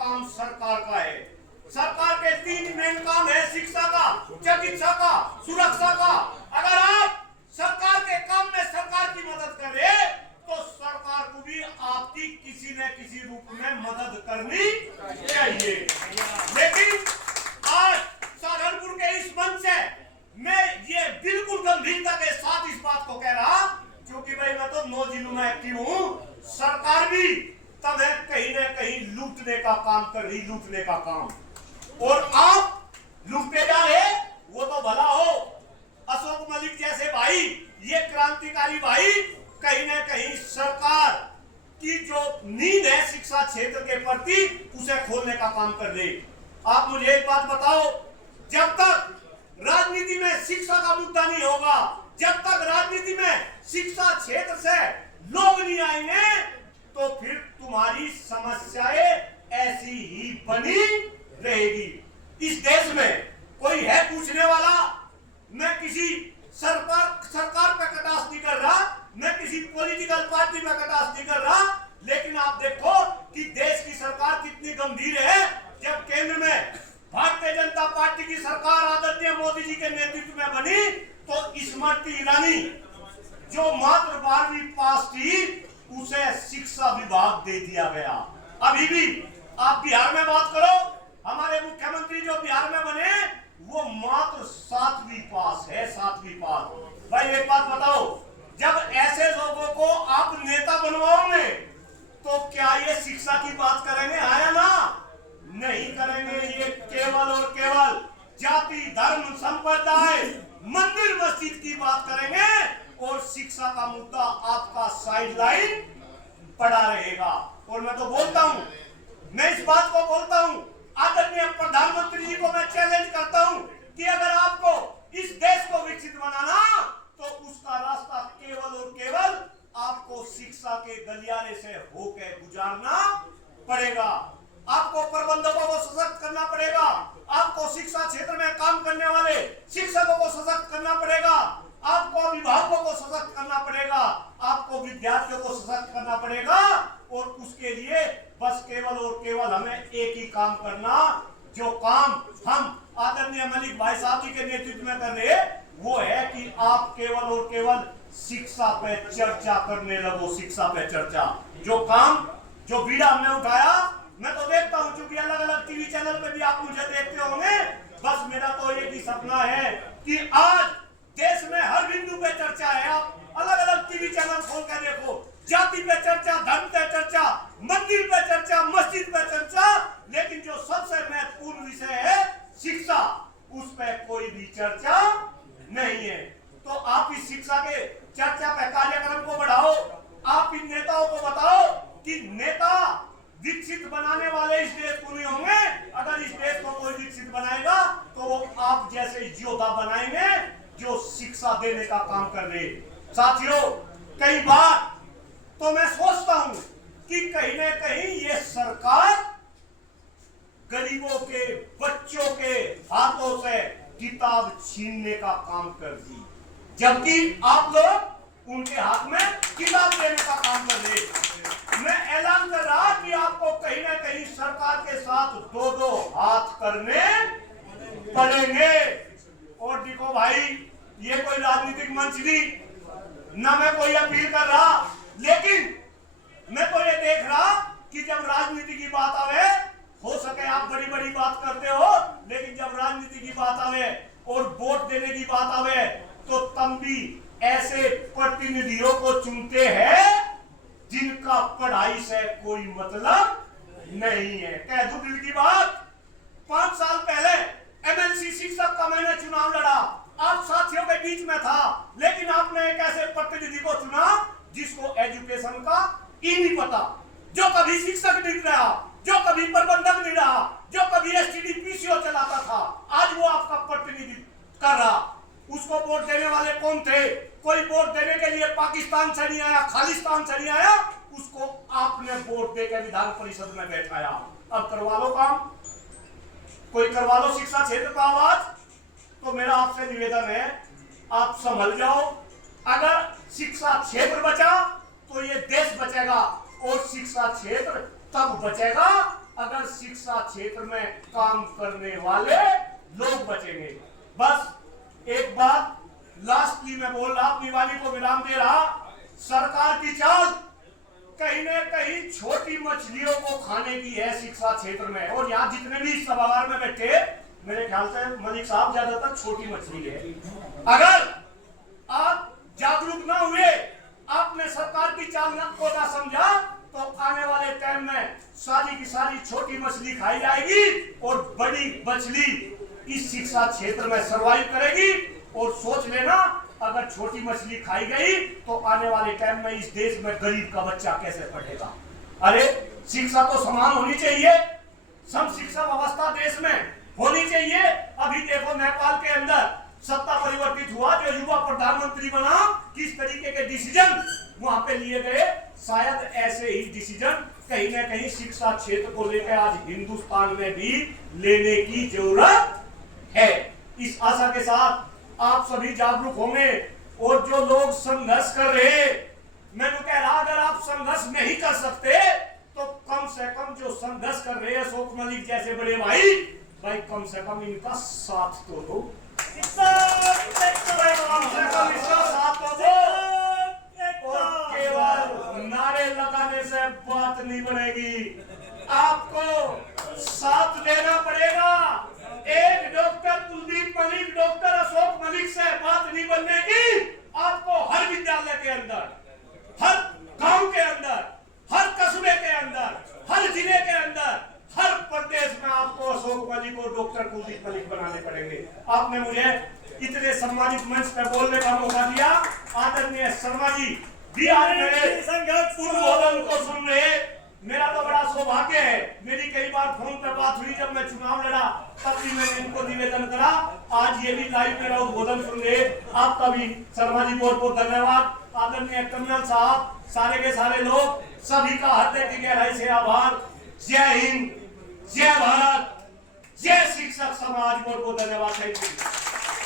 काम सरकार का है। सरकार के 3 मेन काम है, शिक्षा का, चिकित्सा का, सुरक्षा का। अगर आप सरकार के काम में सरकार की मदद करें तो सरकार को भी आपकी किसी न किसी रूप में मदद करनी चाहिए। लेकिन आज सहारनपुर के इस मंच से मैं ये बिल्कुल गंभीरता के साथ इस बात को कह रहा, क्योंकि भाई मैं तो 9 जिलों में एक्टिव हूं। सरकार भी तब कहीं न कहीं लूटने का काम कर रही, लूटने का काम, और आप लूटते जा रहे, वो तो भला हो। अशोक मलिक जैसे भाई, ये क्रांतिकारी भाई, कहीं न कहीं सरकार की जो नींद है शिक्षा क्षेत्र के प्रति, उसे खोलने का काम कर रहे। आप मुझे एक बात बताओ, जब तक राजनीति में शिक्षा का मुद्दा नहीं होगा, जब तक राजनीति में शिक्षा क्षेत्र से लोग नहीं आएंगे, तो फिर तुम्हारी समस्याएं ऐसी ही बनी रहेगी। इस देश में कोई है पूछने वाला? मैं किसी सरकार पे कटाक्ष नहीं कर रहा, मैं किसी पॉलिटिकल पार्टी पे कटाक्ष नहीं कर रहा, लेकिन आप देखो कि देश की सरकार कितनी गंभीर है। जब केंद्र में भारतीय जनता पार्टी की सरकार आदरणीय मोदी जी के नेतृत्व में बनी, तो स्मृति ईरानी जो मात्र 12वीं पास थी, उसे शिक्षा विभाग दे दिया गया। अभी भी आप बिहार में बात करो, हमारे मुख्यमंत्री जो बिहार में बने, वो मात्र 7वीं पास है, 7वीं पास। भाई एक बात बताओ, जब ऐसे लोगों को आप नेता बनवाओगे तो क्या ये शिक्षा की बात करेंगे? आया ना, नहीं करेंगे। ये केवल और केवल जाति, धर्म, संप्रदाय, मंदिर, मस्जिद की बात करेंगे, और शिक्षा का मुद्दा आपका साइडलाइन पड़ा रहेगा। और मैं तो बोलता हूं, मैं इस बात को बोलता हूं, आदरणीय प्रधानमंत्री जी को मैं चैलेंज करता हूं कि अगर आपको इस देश को विकसित बनाना, तो उसका रास्ता केवल और केवल आपको शिक्षा के गलियारे से होकर गुजारना पड़ेगा। आपको प्रबंधकों को सशक्त करना पड़ेगा, आपको शिक्षा क्षेत्र में काम करने वाले शिक्षकों को सशक्त करना पड़ेगा, आपको अभिभावकों को सशक्त करना पड़ेगा, आपको विद्यार्थियों को सशक्त करना पड़ेगा। और उसके लिए बस केवल और केवल हमें एक ही काम करना, जो काम हम आदरणीय मलिक भाई साहब जी के नेतृत्व में कर रहे, वो है कि आप केवल और केवल शिक्षा पे चर्चा करने लगो। शिक्षा पे चर्चा, जो काम, जो बीड़ा हमने उठाया, मैं तो देखता हूं, क्योंकि अलग अलग टीवी चैनल पे भी आप मुझे देखते होंगे। बस मेरा तो एक ही सपना है कि आज देश में हर बिंदु पे चर्चा है। आप अलग अलग टीवी चैनल खोल कर देखो, जाति पे चर्चा, धर्म पे चर्चा, मंदिर पे चर्चा, मस्जिद पे चर्चा, लेकिन जो सबसे महत्वपूर्ण विषय है शिक्षा, उस पे कोई भी चर्चा नहीं है। तो आप इस शिक्षा के चर्चा पे कार्यक्रम को बढ़ाओ। आप इन नेताओं को बताओ कि नेता विकसित बनाने वाले इस देश को नहीं होंगे, अगर इस देश को कोई विकसित बनाएगा तो वो आप जैसे योद्धा बनाएंगे जो शिक्षा देने का काम कर रहे। साथियों, कई बार तो मैं सोचता हूं कि कहीं ना कहीं ये सरकार गरीबों के बच्चों के हाथों से किताब छीनने का काम कर दी, जबकि आप लोग उनके हाथ में किताब देने का काम कर रहे। मैं ऐलान कर रहा कि आपको कहीं ना कहीं सरकार के साथ 2-2 हाथ करने पड़ेंगे। और देखो भाई, ये कोई राजनीतिक मंच नहीं, ना मैं कोई अपील कर रहा, लेकिन मैं तो ये देख रहा कि जब राजनीति की बात आवे, हो सके आप बड़ी बड़ी बात करते हो, लेकिन जब राजनीति की बात आवे और वोट देने की बात आवे, तो तब भी ऐसे प्रतिनिधियों को चुनते हैं जिनका पढ़ाई से कोई मतलब नहीं है। कह दूं दिल की बात, 5 साल पहले एमएलसी शिक्षक का मैंने चुनाव लड़ा, आप साथियों के बीच में था, लेकिन आपने एक ऐसे प्रतिनिधि को चुना जिसको एजुकेशन का ही नहीं पता, जो कभी शिक्षक नहीं रहा, जो कभी प्रबंधक नहीं रहा, जो कभी एसटीडी पीसीओ चलाता था, आज वो आपका प्रतिनिधि कर रहा। उसको वोट देने वाले कौन थे? कोई वोट देने के लिए पाकिस्तान से नहीं आया, खालिस्तान से नहीं आया, उसको आपने वोट देकर विधान परिषद में बैठाया। अब करवा लो काम, कोई करवा लो शिक्षा क्षेत्र का आवाज। तो मेरा आपसे निवेदन है, आप संभल जाओ। अगर शिक्षा क्षेत्र बचा तो ये देश बचेगा, और शिक्षा क्षेत्र तब बचेगा अगर अगर शिक्षा क्षेत्र में काम करने वाले लोग बचेंगे। बस एक बात लास्टली मैं बोल रहा, अपनी वाणी को विराम दे रहा, सरकार की चाल कहीं न कहीं छोटी मछलियों को खाने की है शिक्षा क्षेत्र में। और यहाँ जितने भी सभागार में बैठे, मेरे ख्याल से मलिक साहब ज्यादातर छोटी मछली है। अगर आप जागरूक ना हुए, आपने सरकार की चाल को ना समझा, तो आने वाले टाइम में सारी की सारी छोटी मछली खाई जाएगी और बड़ी मछली इस शिक्षा क्षेत्र में सरवाइव करेगी। और सोच लेना, अगर छोटी मछली खाई गई तो आने वाले टाइम में इस देश में गरीब का बच्चा कैसे पढ़ेगा। अरे शिक्षा तो समान होनी चाहिए, सम शिक्षा व्यवस्था देश में होनी चाहिए। अभी देखो नेपाल के अंदर सत्ता परिवर्तित हुआ, जो युवा प्रधानमंत्री बना, किस तरीके के डिसीजन वहां पे लिए गए। शायद ऐसे ही डिसीजन कहीं न कहीं शिक्षा क्षेत्र को लेकर आज हिंदुस्तान में भी लेने की जरूरत है। इस आशा के साथ आप सभी जागरूक होंगे। और जो लोग संघर्ष कर रहे, मैं तो कह रहा, अगर आप संघर्ष नहीं कर सकते तो कम से कम जो संघर्ष कर रहे हैं अशोक मलिक जैसे बड़े भाई कम से कम इनका साथ तो दो, कम से कम इसका साथ तो दो। और केवल नारे लगाने से बात नहीं बनेगी, आपको साथ देना पड़ेगा। एक डॉक्टर कुलदीप मलिक, डॉक्टर अशोक मलिक से बात नहीं बनने की। आपको हर विद्यालय के अंदर, हर गांव के अंदर, हर कस्बे के अंदर, हर जिले के अंदर, हर प्रदेश में आपको अशोक मलिक और डॉक्टर कुलदीप मलिक बनाने पड़ेंगे। आपने मुझे इतने सम्मानित मंच पर बोलने का मौका दिया। आदरणीय शर्मा जी भी आज मेरे उद्बोधन को सुन रहे, मेरा तो बड़ा सौभाग्य है। मेरी कई बार फोन पर बात हुई, जब मैं चुनाव लड़ा तब भी मैंने इनको निवेदन करा। आज ये भी लाइव मेरा उद्बोधन सुन रहे, आपका भी शर्मा जी बहुत बहुत धन्यवाद। आदरणीय कर्नल साहब, सारे के सारे लोग, सभी का हृदय की गहराई से आभार। जय हिंद, जय भारत, जय शिक्षक समाज, बहुत बहुत धन्यवाद। Thank you.